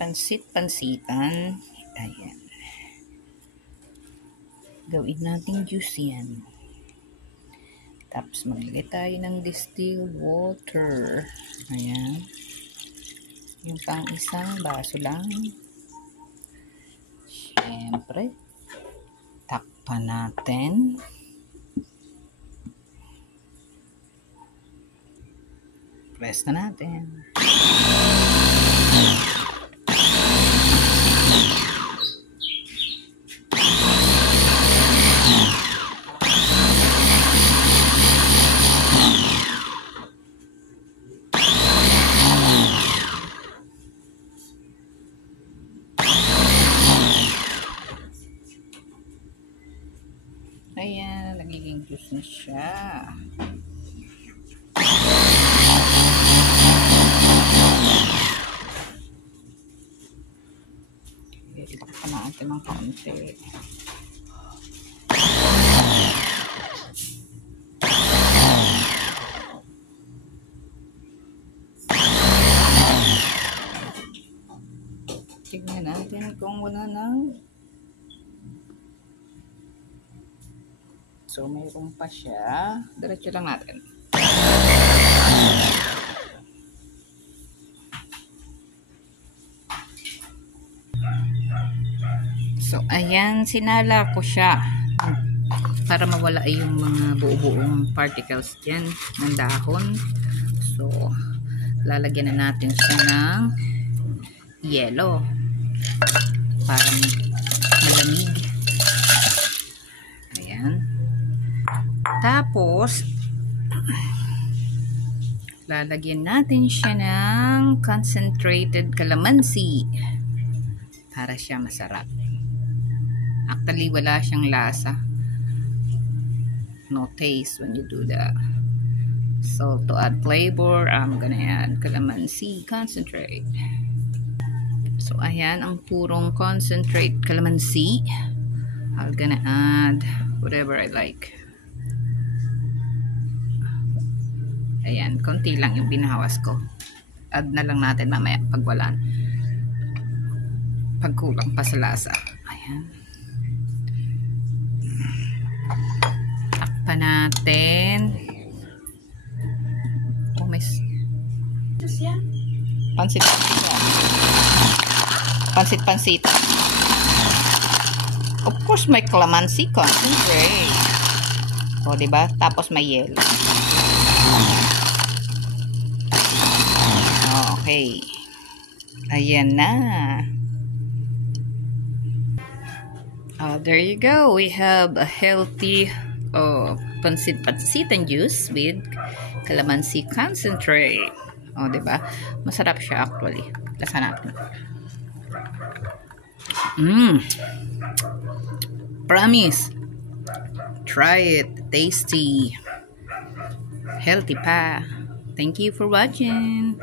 pansit-pansitan. Ayan. Gawin natin juice yan. Tapos maglagay tayo ng distilled water. Ayan. Yung pang isang baso lang. Siyempre, takpan natin. Press na natin. Ayan, nagiging juice na siya. Itakpan natin ng konti. Tignan natin kung wala nang. So, mayroon pa siya. Diretso lang natin. So, ayan. Sinala ko siya. Para mawala yung mga buo-buong particles dyan ng dahon. So, lalagyan na natin siya ng yelo. Para malamig. Ayan. Tapos, lalagyan natin siya ng concentrated calamansi para siya masarap. Actually, wala siyang lasa. No taste when you do that. So, to add flavor, I'm gonna add calamansi concentrate. So, ayan, ang purong concentrate calamansi. I'm gonna add whatever I like. Ayan, konti lang yung binahawas ko. Add na lang natin mamaya pag wala. Pag kulang pa sa lasa. Ayan. Takpan natin. Oh, may pansit-pansit. Of course, may calamansi concentrate. O, diba? Tapos may yelo. Okay. Ayan na. There you go. We have a healthy pansit-pansitan juice with calamansi concentrate. O, diba? Masarap siya actually. Lasa natin. Promise. Try it. Tasty. Healthy pa. Thank you for watching.